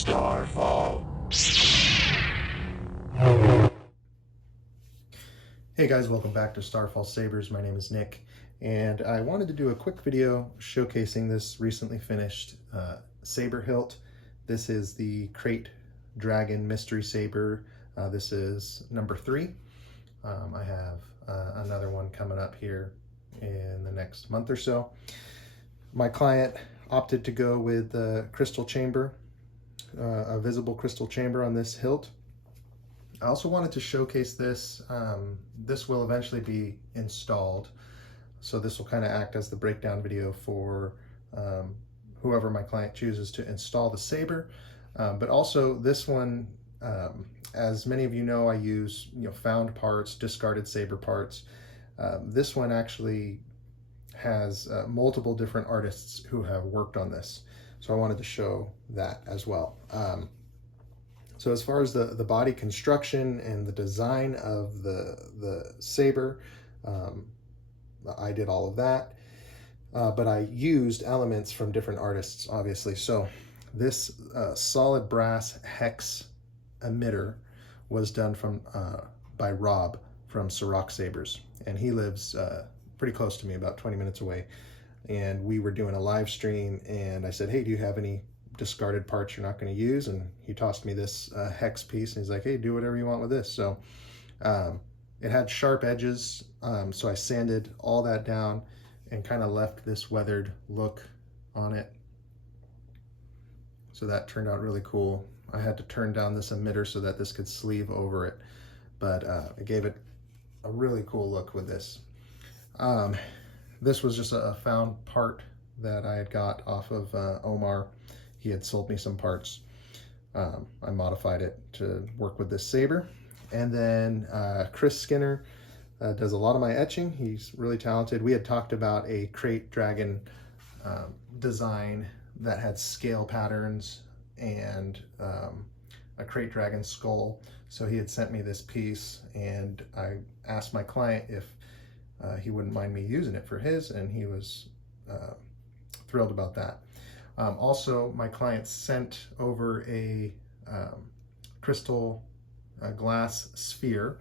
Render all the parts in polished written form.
Starfall. Hey guys, welcome back to Starfall Sabers. My name is Nick, and I wanted to do a quick video showcasing this recently finished saber hilt. This is the Krayt Dragon Mystery Saber. This is number 3. I have another one coming up here in the next month or so. My client opted to go with the crystal chamber, a visible crystal chamber on this hilt. I also wanted to showcase this. This will eventually be installed, so this will kind of act as the breakdown video for whoever my client chooses to install the saber. But also this one, as many of you know, I use found parts, discarded saber parts. This one actually has multiple different artists who have worked on this, so I wanted to show that as well. So as far as the body construction and the design of the saber, I did all of that, but I used elements from different artists, obviously. So this solid brass hex emitter was done by Rob from Starfall Sabers, and he lives pretty close to me, about 20 minutes away. And we were doing a live stream, and I said, hey, do you have any discarded parts you're not going to use? And he tossed me this hex piece, and he's like, hey, do whatever you want with this. So it had sharp edges, so I sanded all that down and kind of left this weathered look on it. So that turned out really cool. I had to turn down this emitter so that this could sleeve over it, but it gave it a really cool look with this. This was just a found part that I had got off of Omar. He had sold me some parts. I modified it to work with this saber. And then Chris Skinner does a lot of my etching. He's really talented. We had talked about a Krayt Dragon design that had scale patterns and a Krayt Dragon skull. So he had sent me this piece, and I asked my client if he wouldn't mind me using it for his, and he was thrilled about that. Also, my client sent over a crystal glass sphere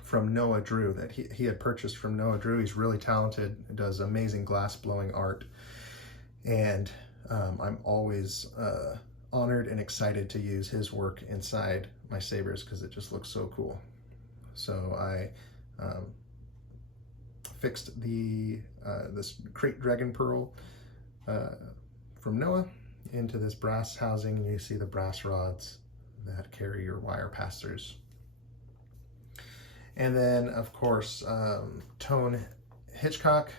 from Noah Drew that he had purchased from Noah Drew. He's really talented, does amazing glass blowing art, and I'm always honored and excited to use his work inside my sabers because it just looks so cool. So I fixed this Krayt Dragon Pearl from Noah into this brass housing, and you see the brass rods that carry your wire pass-throughs. And then, of course, Tone Hitchcock,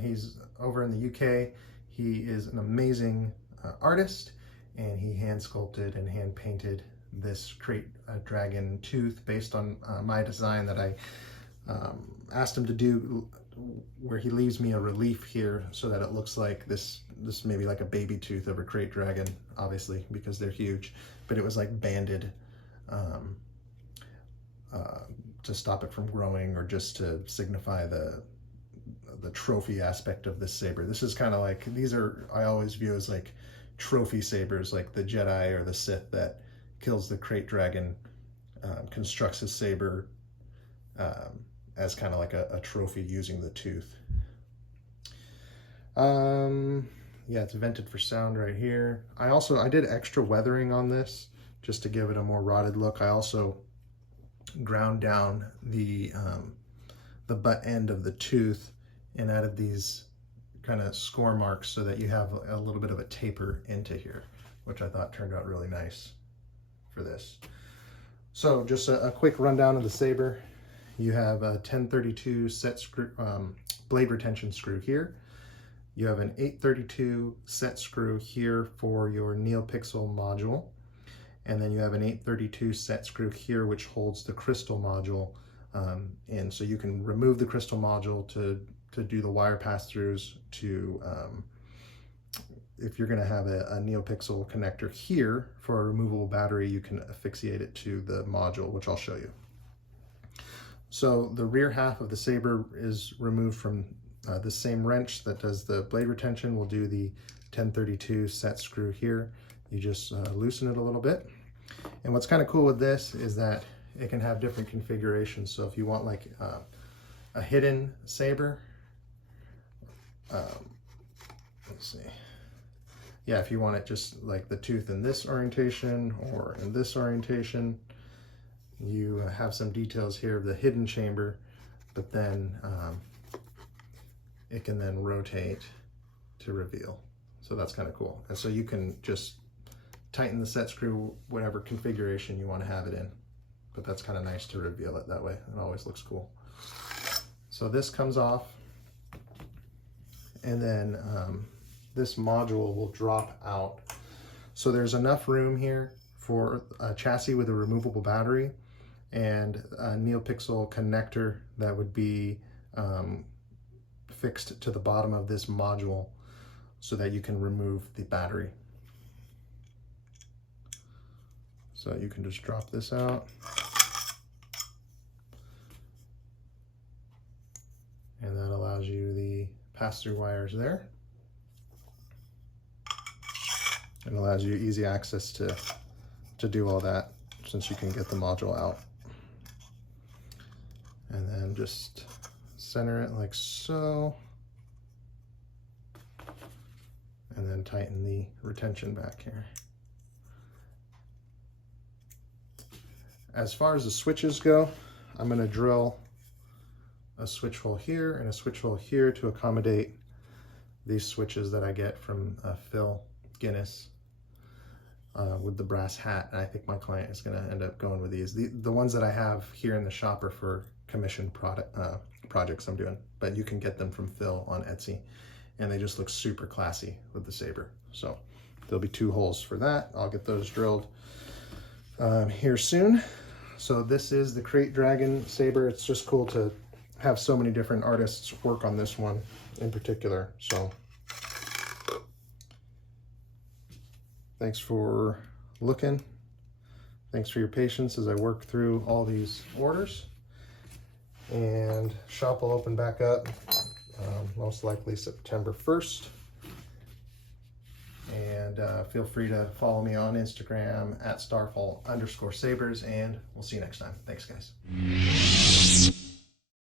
he's over in the UK. He is an amazing artist, and he hand sculpted and hand painted this Krayt Dragon tooth based on my design that I asked him to do, where he leaves me a relief here so that it looks like this maybe like a baby tooth of a Krayt Dragon, obviously because they're huge, but it was like banded to stop it from growing, or just to signify the trophy aspect of this saber. This is kind of like, these are, I always view as like trophy sabers, like the Jedi or the Sith that kills the Krayt Dragon, constructs his saber as kind of like a trophy using the tooth. Yeah, it's vented for sound right here. I did extra weathering on this just to give it a more rotted look. I also ground down the butt end of the tooth and added these kind of score marks so that you have a little bit of a taper into here, which I thought turned out really nice for this. So just a quick rundown of the saber. You have a 1032 set screw, blade retention screw here. You have an 832 set screw here for your NeoPixel module. And then you have an 832 set screw here, which holds the crystal module in. So you can remove the crystal module to do the wire pass-throughs to, if you're gonna have a NeoPixel connector here for a removable battery, you can asphyxiate it to the module, which I'll show you. So the rear half of the saber is removed from the same wrench that does the blade retention. We'll do the 1032 set screw here. You just loosen it a little bit. And what's kind of cool with this is that it can have different configurations. So if you want like a hidden saber, let's see. Yeah, if you want it just like the tooth in this orientation or in this orientation, you have some details here of the hidden chamber, but then it can then rotate to reveal. So that's kind of cool. And so you can just tighten the set screw whatever configuration you want to have it in. But that's kind of nice to reveal it that way. It always looks cool. So this comes off, and then this module will drop out. So there's enough room here for a chassis with a removable battery and a NeoPixel connector that would be fixed to the bottom of this module so that you can remove the battery. So you can just drop this out. And that allows you the pass-through wires there. And allows you easy access to do all that, since you can get the module out. And then just center it like so. And then tighten the retention back here. As far as the switches go, I'm going to drill a switch hole here and a switch hole here to accommodate these switches that I get from Phil Guinness with the brass hat. And I think my client is going to end up going with these. The ones that I have here in the shop are for commissioned projects I'm doing, but you can get them from Phil on Etsy, and they just look super classy with the Saber. So there'll be 2 holes for that. I'll get those drilled here soon. So this is the Krayt Dragon Saber. It's just cool to have so many different artists work on this one in particular. So thanks for looking. Thanks for your patience as I work through all these orders. And shop will open back up most likely September 1st. And feel free to follow me on Instagram at @Starfall_Sabers, and we'll see you next time. Thanks, guys.